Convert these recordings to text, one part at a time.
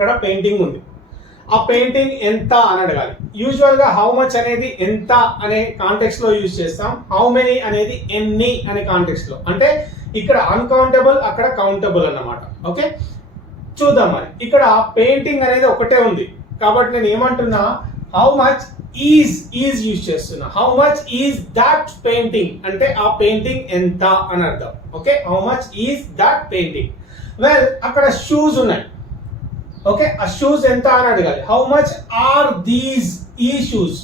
అక్కడ పెయింటింగ్ ఉంది. ఆ పెయింటింగ్ ఎంత అని అడగాలి. యూజువల్గా హౌ మచ్ అనేది ఎంత అనే కాంటెక్స్లో యూజ్ చేస్తాం. హౌ మెనీ అనేది ఎన్ని అనే కాంటెక్స్లో. అంటే ఇక్కడ అన్కౌంటబుల్ అక్కడ కౌంటబుల్ అన్నమాట. ఓకే? చూద్దాం మరి. ఇక్కడ పెయింటింగ్ అనేది ఒకటే ఉంది. కాబట్టి నేను ఏమంటున్నా? How much is is use చేస్తున్నా. How much is that painting? అంటే ఆ పెయింటింగ్ ఎంత అని అర్థం. Okay? How much is that painting? Well అక్కడ షూస్ ఉన్నాయి. ఓకే ఆ షూస్ ఎంత అని అడగాలి. హౌ మచ్ ఆర్ దీస్ ఈ షూస్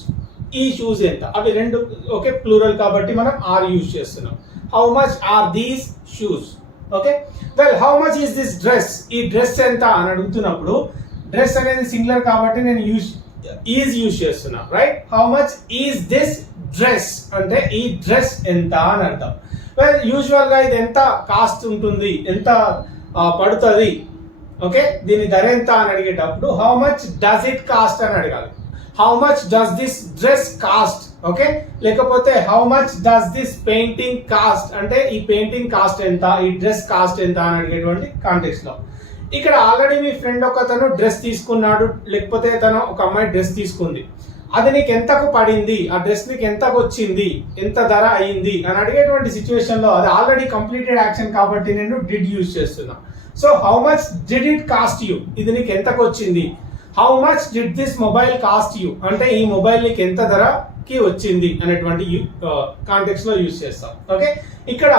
ఈ షూస్ ఎంత? అవి రెండు ఓకే ప్లూరల్ కాబట్టి మనం ఆర్ యూజ్ చేస్తున్నాం. How much are these shoes okay well how much is this dress ఈ డ్రెస్ ఎంత అని అడుగుతున్నప్పుడు డ్రెస్ అనేది సింగులర్ కాబట్టి నేను యూజ్ ఈజ్ యూజ్ చేస్తున్నా right how much is this dress అంటే ఈ డ్రెస్ ఎంత అని అర్థం. వెల్ యూజువల్గా ఇది ఎంత కాస్ట్ ఉంటుంది? ఎంత పడుతుంది? ఓకే? దీని ధర ఎంత అని అడిగేటప్పుడు how much does it cost అని అడగాలి. How much does this dress cost okay? లేకపోతే how much does this painting cost అంటే ఈ పెయింటింగ్ కాస్ట్ ఎంత ఈ డ్రెస్ కాస్ట్ ఎంత అని అడిగేటువంటి కాంటెక్స్ట్లో. ఇక్కడ ఆల్రెడీ మీ ఫ్రెండ్ ఒక తను డ్రెస్ తీసుకున్నాడు లేకపోతే తను ఒక అమ్మాయి డ్రెస్ తీసుకుంది. అది నీకు ఎంతకు పడింది? ఆ డ్రెస్ నీకు ఎంతకు వచ్చింది ఎంత ధర అయింది? అని అడిగేటువంటి సిచ్యువేషన్లో అది ఆల్రెడీ కంప్లీటెడ్ యాక్షన్ కాబట్టి నేను డిడ్ యూజ్ చేస్తున్నా. So how much did it cost you ఇది నీకు ఎంతకు వచ్చింది how much did this mobile cost you అంటే ఈ మొబైల్ నీకు ఎంత ధరకి వచ్చింది? అనేటువంటి కాంటెక్స్ uh, లో యూజ్ చేస్తాం. ఓకే ఇక్కడ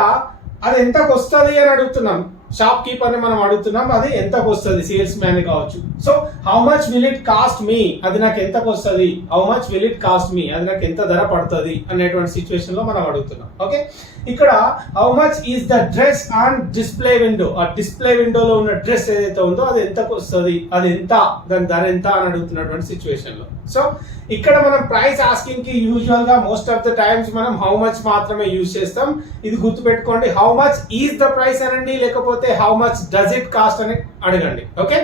అది ఎంతకు వస్తుంది అని అడుగుతున్నాం. షాప్ కీపర్ని మనం అడుగుతున్నాం అది ఎంతకు వస్తుంది సేల్స్ మ్యాన్ కావచ్చు. So how much will it cost me అది నాకు ఎంతకు వస్తుంది? How much will it cost me అది నాకు ఎంత ధర పడుతుంది? అనేటువంటి సిచ్యువేషన్లో మనం అడుగుతున్నాం. ఓకే ఇక్కడ how much is the dress and display window ఆ డిస్ప్లే విండోలో ఉన్న డ్రెస్ ఏదైతే ఉందో అది ఎంతకు వస్తుంది? అది ఎంత? దాని ధర ఎంత అని అడుగుతున్నటువంటి సిచ్యువేషన్లో. సో ఇక్కడ మనం ప్రైస్ ఆస్కింగ్కి యూజువల్గా మోస్ట్ ఆఫ్ ద టైమ్స్ మనం హౌ మచ్ మాత్రమే యూజ్ చేస్తాం. ఇది గుర్తుపెట్టుకోండి how much is the price అనండి? లేకపోతే how much does it cost అని అడగండి ఓకే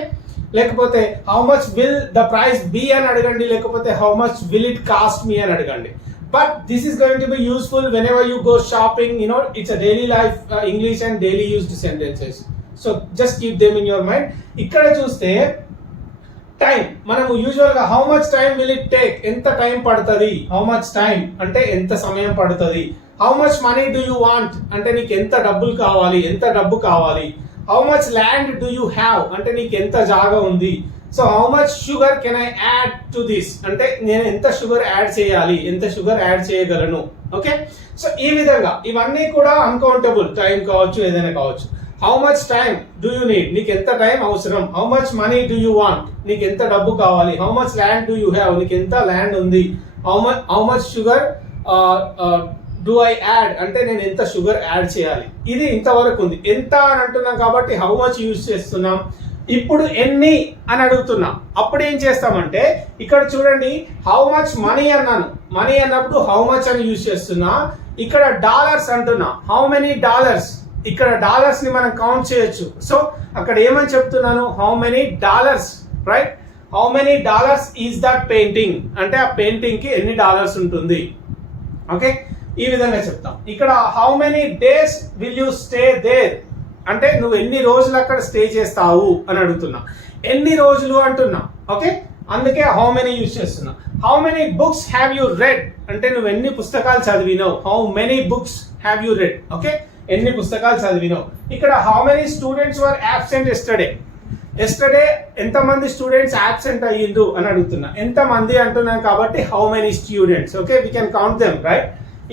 లేకపోతే how much will the price be అని అడగండి లేకపోతే how much will it cost me అని అడగండి. But this is going to be useful whenever you go shopping you know it's a daily life English and daily used sentences so just keep them in your mind ఇక్కడ చూస్తే time మనము యూజువల్గా how much time will it take ఎంత time పడుతుంది? How much time అంటే ఎంత సమయం పడుతుంది? How much money do you want అంటే నీకు ఎంత డబ్బులు కావాలి? ఎంత డబ్బు కావాలి? How much land do you have అంటే నీకు ఎంత జాగా ఉంది? So how much sugar can I add to this అంటే నేను ఎంత షుగర్ యాడ్ చేయాలి? ఎంత షుగర్ యాడ్ చేయగలను? ఓకే సో ఈ విధంగా ఇవన్నీ కూడా అన్కౌంటబుల్ టైం కావచ్చు ఏదైనా కావచ్చు. How much time do you need నీకు ఎంత టైం అవసరం? How much money do you want నీకు ఎంత డబ్బు కావాలి? How much land do you have నీకు ఎంత ల్యాండ్ ఉంది? How much how much sugar do I add అంటే నేను ఎంత షుగర్ యాడ్ చేయాలి? ఇది ఇంతవరకు ఉంది. ఎంత అని అంటున్నాం కాబట్టి హౌ మచ్ యూజ్ చేస్తున్నాం? ఇప్పుడు ఎన్ని అని అడుగుతున్నాం. అప్పుడు ఏం చేస్తామంటే ఇక్కడ చూడండి హౌ మచ్ మనీ అన్నాను. మనీ అన్నప్పుడు హౌ మచ్ అని యూజ్ చేస్తున్నా. ఇక్కడ డాలర్స్ అంటున్నా. హౌ మెనీ డాలర్స్ ఇక్కడ డాలర్స్ని మనం కౌంట్ చేయొచ్చు. సో అక్కడ ఏమని చెప్తున్నాను? How many dollars right how many dollars is that painting అంటే ఆ పెయింటింగ్కి ఎన్ని డాలర్స్ ఉంటుంది? ఓకే ఈ విధంగా చెప్తాం. ఇక్కడ how many days will you stay there అంటే నువ్వు ఎన్ని రోజులు అక్కడ స్టే చేస్తావు అని అడుగుతున్నా. ఎన్ని రోజులు అంటున్నా. ఓకే అందుకే హౌ మెనీ యూజ్ చేస్తున్నా. How many books have you read అంటే నువ్వు ఎన్ని పుస్తకాలు చదివినావు? How many books have you read okay ఎన్ని పుస్తకాలు చదివినావు? ఇక్కడ how many students were absent yesterday yesterday ఎంతమంది స్టూడెంట్స్ యాబ్సెంట్ అయ్యిందో అని అడుగుతున్నా. ఎంత మంది అంటున్నాను కాబట్టి how many students okay we can count them right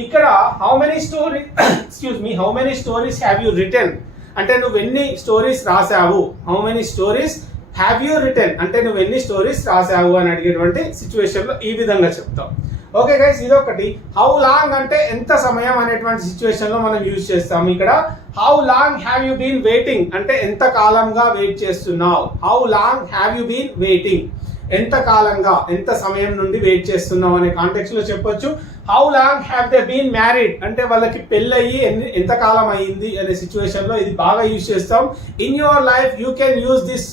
ఇక్కడ how many story excuse me how many stories have you written అంటే నువ్వు ఎన్ని స్టోరీస్ రాసావు how many stories have you written అంటే నువ్వు ఎన్ని స్టోరీస్ రాసావు అని అడిగేటువంటి సిచ్యువేషన్లో ఈ విధంగా చెప్తాం. ఓకే గైస్ ఇదొకటి. హౌ లాంగ్ అంటే ఎంత సమయం అనేటువంటి సిచ్యువేషన్లో మనం యూజ్ చేస్తాము ఇక్కడ how long have you been waiting అంటే ఎంత కాలంగా వెయిట్ చేస్తున్నావు? How long have you been waiting ఎంత కాలంగా ఎంత సమయం నుండి వెయిట్ చేస్తున్నావు అనే కాంటెక్స్లో చెప్పొచ్చు. How long have they been married అంటే వాళ్ళకి పెళ్ళయి ఎన్ని ఎంత కాలం అయ్యింది అనే సిచ్యువేషన్లో ఇది బాగా యూజ్ చేస్తాం. In your life you can use this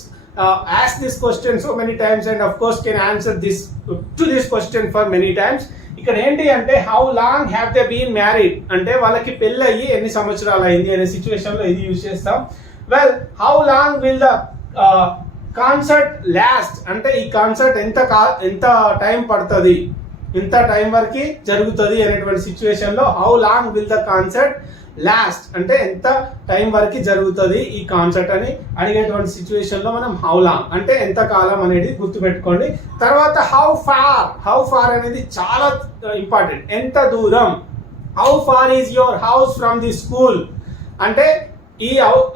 as this question so many times and of course can answer this to this question for many times ఇక్కడ ఏంటి అంటే how long have they been married అంటే వాళ్ళకి పెళ్ళయి ఎన్ని సంవత్సరాలు అయింది అనే సిచ్యువేషన్లో ఇది యూజ్ చేస్తాం. Well how long will the concert last అంటే ఈ కాన్సర్ట్ ఎంత కా ఎంత టైం పడుతుంది? ఎంత టైం వరకు జరుగుతుంది అనేటువంటి సిచ్యువేషన్లో how long will the concert last అంటే ఎంత టైం వరకు జరుగుతుంది ఈ కాన్సర్ట్ అని అడిగేటువంటి సిచ్యువేషన్లో మనం హౌ లాంగ్ అంటే ఎంత కాలం అనేది గుర్తుపెట్టుకోండి. తర్వాత హౌ ఫార్ హౌ ఫార్ అనేది చాలా uh, ఇంపార్టెంట్ ఎంత దూరం? How far is your house from the school అంటే ఈ హౌ-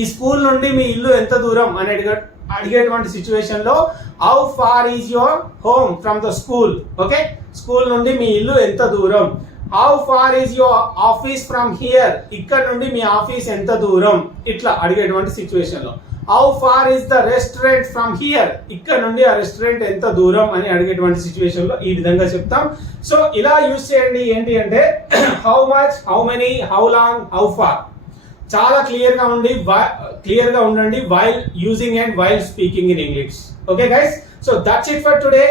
ఈ స్కూల్ నుండి మీ ఇల్లు ఎంత దూరం? అని అడిగే అడిగేటువంటి సిచ్యువేషన్లో how far is your home from the school okay school నుండి మీ ఇల్లు ఎంత దూరం? How far is your office from here ఇక్కడ నుండి మీ ఆఫీస్ ఎంత దూరం? ఇట్లా అడిగేటువంటి సిచ్యువేషన్లో. How far is the restaurant from here ఇక్కడ నుండి ఆ రెస్టారెంట్ ఎంత దూరం? అని అడిగేటువంటి సిచ్యువేషన్లో ఈ విధంగా చెప్తాం. సో ఇలా యూజ్ చేయండి. ఏంటి అంటే how much how many how long how far చాలా క్లియర్గా ఉండి క్లియర్గా ఉండండి while using and while speaking in English okay guys so that's it for today